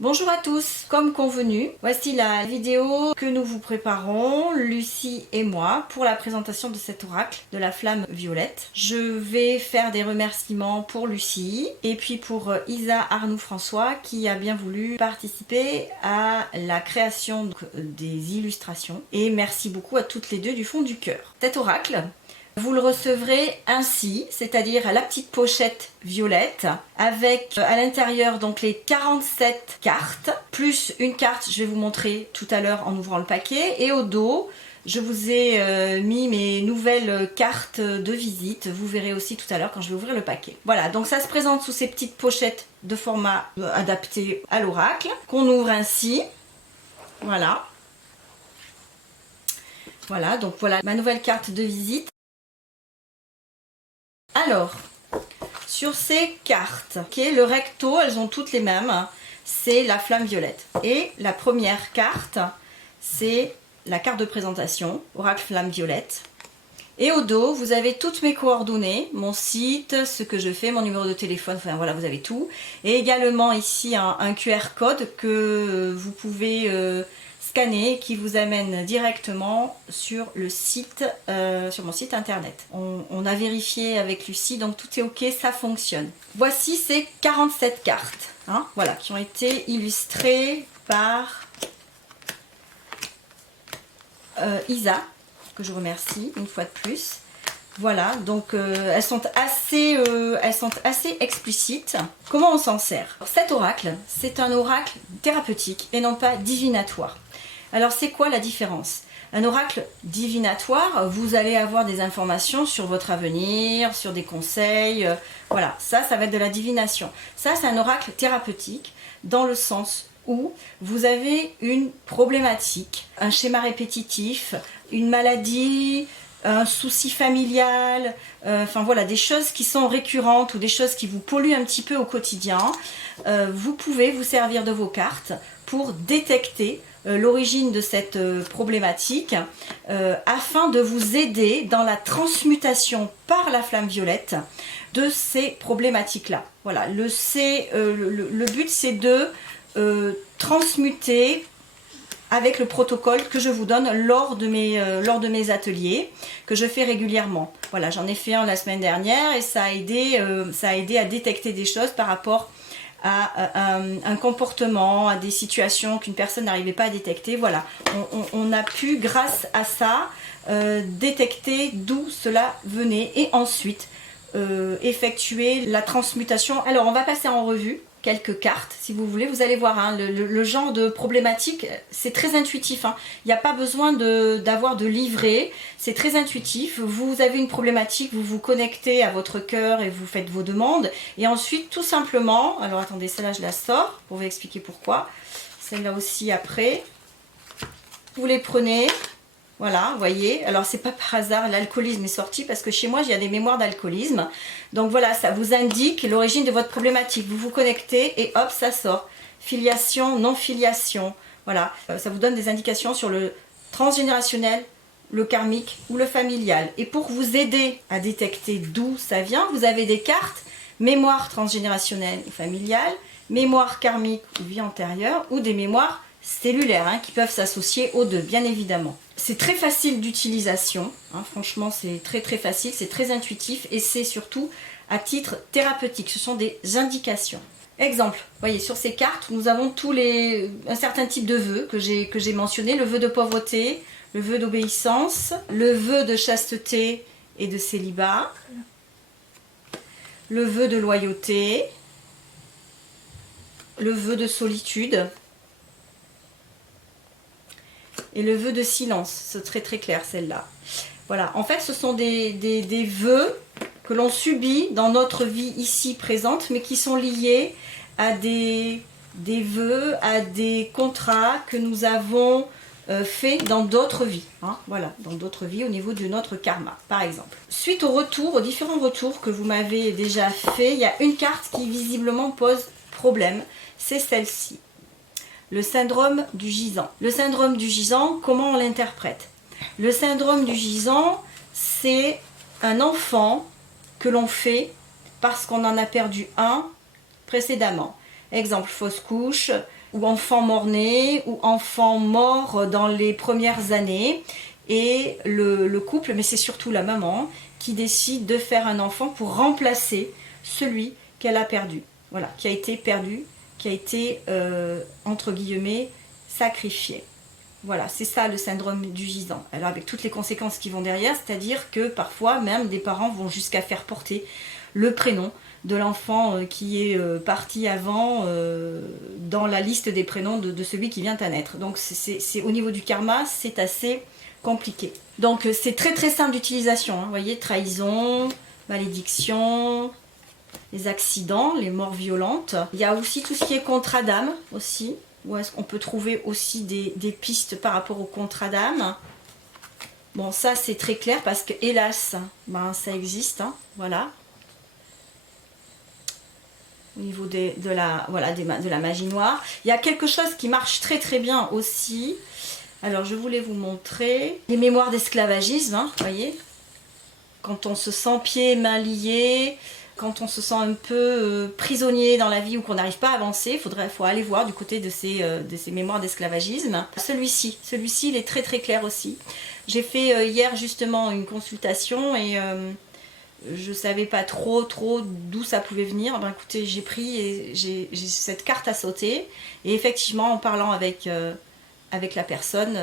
Bonjour à tous, comme convenu, voici la vidéo que nous vous préparons, Lucie et moi, pour la présentation de cet oracle de la flamme violette. Je vais faire des remerciements pour Lucie et puis pour Isa Arnoux-François qui a bien voulu participer à la création des illustrations. Et merci beaucoup à toutes les deux du fond du cœur. Cet oracle, vous le recevrez ainsi, c'est-à-dire à la petite pochette violette, avec à l'intérieur donc les 47 cartes, plus une carte, je vais vous montrer tout à l'heure en ouvrant le paquet, et au dos, je vous ai mis mes nouvelles cartes de visite, vous verrez aussi tout à l'heure quand je vais ouvrir le paquet. Voilà, donc ça se présente sous ces petites pochettes de format adapté à l'oracle, qu'on ouvre ainsi, voilà. Voilà, donc voilà ma nouvelle carte de visite. Alors, sur ces cartes, le recto, elles ont toutes les mêmes, c'est la flamme violette. Et la première carte, c'est la carte de présentation, oracle flamme violette. Et au dos, vous avez toutes mes coordonnées, mon site, ce que je fais, mon numéro de téléphone, enfin voilà, vous avez tout. Et également ici un QR code que vous pouvez scanner, qui vous amène directement sur le site, sur mon site internet. On a vérifié avec Lucie, donc tout est ok, ça fonctionne. Voici ces 47 cartes, hein, voilà, qui ont été illustrées par Isa, que je remercie une fois de plus. Voilà, donc elles sont assez explicites. Comment on s'en sert? Cet oracle, c'est un oracle thérapeutique et non pas divinatoire. Alors c'est quoi la différence? Un oracle divinatoire, vous allez avoir des informations sur votre avenir, sur des conseils, voilà, ça va être de la divination. Ça, c'est un oracle thérapeutique dans le sens où vous avez une problématique, un schéma répétitif, une maladie, un souci familial, enfin voilà, des choses qui sont récurrentes ou des choses qui vous polluent un petit peu au quotidien. Vous pouvez vous servir de vos cartes pour détecter l'origine de cette problématique afin de vous aider dans la transmutation par la flamme violette de ces problématiques-là. Voilà, le but c'est de transmuter avec le protocole que je vous donne lors de mes ateliers que je fais régulièrement. Voilà, j'en ai fait un la semaine dernière et ça a aidé à détecter des choses par rapport à un comportement, à des situations qu'une personne n'arrivait pas à détecter. Voilà, on a pu, grâce à ça, détecter d'où cela venait et ensuite effectuer la transmutation. Alors, on va passer en revue quelques cartes, si vous voulez. Vous allez voir, hein, le genre de problématique, c'est très intuitif. Hein. Il n'y a pas besoin d'avoir de livret, c'est très intuitif. Vous avez une problématique, vous vous connectez à votre cœur et vous faites vos demandes. Et ensuite, tout simplement, alors attendez, celle-là je la sors pour vous expliquer pourquoi. Celle-là aussi après. Vous les prenez. Voilà, vous voyez, alors c'est pas par hasard, l'alcoolisme est sorti parce que chez moi il y a des mémoires d'alcoolisme. Donc voilà, ça vous indique l'origine de votre problématique. Vous vous connectez et hop, ça sort. Filiation, non-filiation. Voilà, ça vous donne des indications sur le transgénérationnel, le karmique ou le familial. Et pour vous aider à détecter d'où ça vient, vous avez des cartes mémoire transgénérationnelle et familiale, mémoire karmique ou vie antérieure, ou des mémoires cellulaires hein, qui peuvent s'associer aux deux, bien évidemment. C'est très facile d'utilisation, hein, franchement c'est très facile, c'est très intuitif et c'est surtout à titre thérapeutique, ce sont des indications. Exemple, vous voyez sur ces cartes nous avons un certain type de vœux que j'ai mentionné, le vœu de pauvreté, le vœu d'obéissance, le vœu de chasteté et de célibat, le vœu de loyauté, le vœu de solitude, et le vœu de silence, c'est très clair celle-là. Voilà, en fait ce sont des vœux que l'on subit dans notre vie ici présente, mais qui sont liés à des vœux, à des contrats que nous avons faits dans d'autres vies. Hein, voilà, dans d'autres vies au niveau de notre karma, par exemple. Suite aux différents retours que vous m'avez déjà fait, il y a une carte qui visiblement pose problème, c'est celle-ci. Le syndrome du gisant. Le syndrome du gisant, comment on l'interprète? Le syndrome du gisant, c'est un enfant que l'on fait parce qu'on en a perdu un précédemment. Exemple, fausse couche, ou enfant mort-né, ou enfant mort dans les premières années. Et le couple, mais c'est surtout la maman, qui décide de faire un enfant pour remplacer celui qu'elle a perdu. Voilà, qui a été perdu, qui a été, entre guillemets, sacrifié. Voilà, c'est ça le syndrome du gisant. Alors avec toutes les conséquences qui vont derrière, c'est-à-dire que parfois même des parents vont jusqu'à faire porter le prénom de l'enfant qui est parti avant dans la liste des prénoms de celui qui vient à naître. Donc c'est au niveau du karma, c'est assez compliqué. Donc c'est très très simple d'utilisation, hein. Vous voyez, trahison, malédiction, les accidents, les morts violentes. Il y a aussi tout ce qui est contrat d'âme aussi, où est-ce qu'on peut trouver aussi des pistes par rapport au contrat d'âme. Bon, ça c'est très clair parce que hélas, ben, ça existe, hein, voilà. Au niveau de la magie noire. Il y a quelque chose qui marche très très bien aussi. Alors je voulais vous montrer les mémoires d'esclavagisme, hein, vous voyez. Quand on se sent pieds et mains liés, quand on se sent un peu prisonnier dans la vie ou qu'on n'arrive pas à avancer, faut aller voir du côté de ces mémoires d'esclavagisme. Celui-ci, il est très très clair aussi. J'ai fait hier justement une consultation et je ne savais pas trop d'où ça pouvait venir. Ben, écoutez, j'ai pris et j'ai cette carte à sauter. Et effectivement, en parlant avec la personne,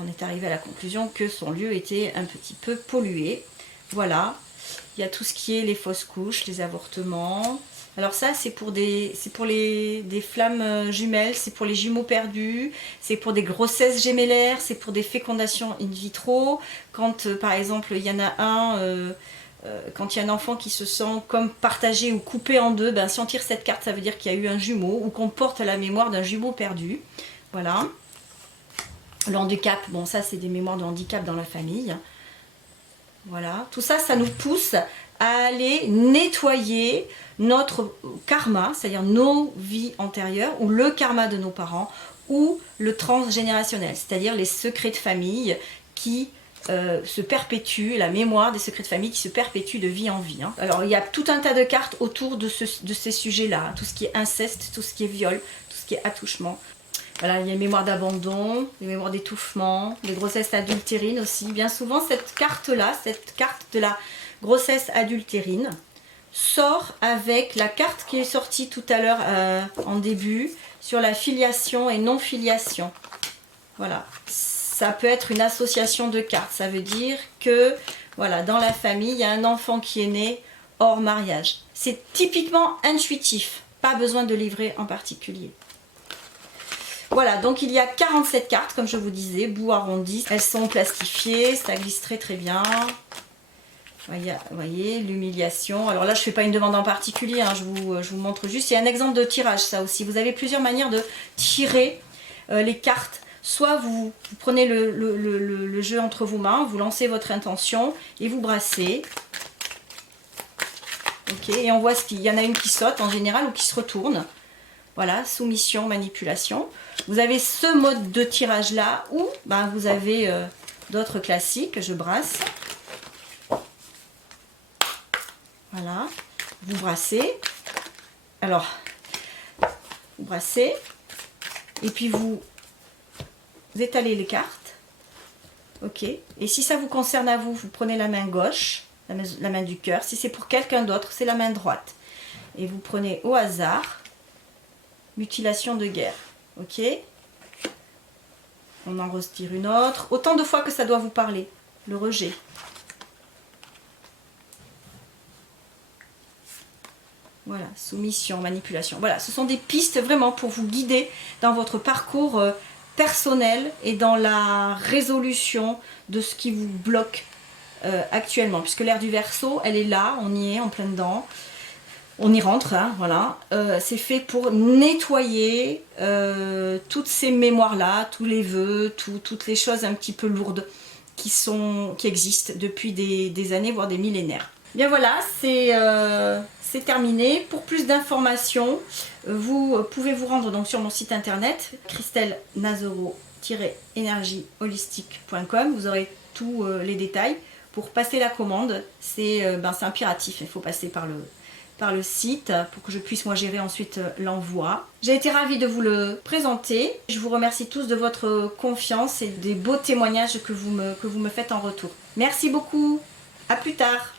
on est arrivé à la conclusion que son lieu était un petit peu pollué. Voilà. Il y a tout ce qui est les fausses couches, les avortements. Alors ça, c'est pour des flammes jumelles, c'est pour les jumeaux perdus, c'est pour des grossesses gémellaires, c'est pour des fécondations in vitro. Quand, par exemple, il y en a quand il y a un enfant qui se sent comme partagé ou coupé en deux, ben, si on tire cette carte, ça veut dire qu'il y a eu un jumeau ou qu'on porte la mémoire d'un jumeau perdu. Voilà. Le handicap, bon ça c'est des mémoires de handicap dans la famille. Voilà, tout ça, ça nous pousse à aller nettoyer notre karma, c'est-à-dire nos vies antérieures, ou le karma de nos parents, ou le transgénérationnel, c'est-à-dire les secrets de famille qui se perpétuent, la mémoire des secrets de famille qui se perpétuent de vie en vie. Hein. Alors il y a tout un tas de cartes autour de ces sujets-là, hein, tout ce qui est inceste, tout ce qui est viol, tout ce qui est attouchement. Voilà, il y a les mémoires d'abandon, les mémoires d'étouffement, les grossesses adultérines aussi. Bien souvent, cette carte-là, cette carte de la grossesse adultérine, sort avec la carte qui est sortie tout à l'heure en début, sur la filiation et non-filiation. Voilà, ça peut être une association de cartes. Ça veut dire que, voilà, dans la famille, il y a un enfant qui est né hors mariage. C'est typiquement intuitif, pas besoin de livrer en particulier. Voilà, donc il y a 47 cartes, comme je vous disais, bout arrondi. Elles sont plastifiées, ça glisse très très bien. Vous voyez, l'humiliation. Alors là, je ne fais pas une demande en particulier, hein, je vous montre juste. Il y a un exemple de tirage, ça aussi. Vous avez plusieurs manières de tirer les cartes. Soit vous prenez le jeu entre vos mains, vous lancez votre intention et vous brassez. Ok, et on voit ce qu'il y en a une qui saute en général ou qui se retourne. Voilà, soumission, manipulation. Vous avez ce mode de tirage là ou ben, vous avez d'autres classiques. Je brasse. Voilà, vous brassez. Alors, vous brassez. Et puis vous étalez les cartes. Ok. Et si ça vous concerne à vous, vous prenez la main gauche, la main du cœur. Si c'est pour quelqu'un d'autre, c'est la main droite. Et vous prenez au hasard. Mutilation de guerre, ok. On en retire une autre, autant de fois que ça doit vous parler. Le rejet. Voilà, soumission, manipulation. Voilà, ce sont des pistes vraiment pour vous guider dans votre parcours personnel et dans la résolution de ce qui vous bloque actuellement. Puisque l'ère du Verseau, elle est là, on y est en plein dedans. On y rentre, hein, voilà. C'est fait pour nettoyer toutes ces mémoires-là, tous les vœux, toutes les choses un petit peu lourdes qui existent depuis des années, voire des millénaires. Bien voilà, c'est terminé. Pour plus d'informations, vous pouvez vous rendre donc sur mon site internet, christelnazoro-énergieholistique.com. Vous aurez tous les détails. Pour passer la commande, c'est impératif, il faut passer par par le site pour que je puisse moi gérer ensuite l'envoi. J'ai été ravie de vous le présenter. Je vous remercie tous de votre confiance et des beaux témoignages que vous me faites en retour. Merci beaucoup, à plus tard.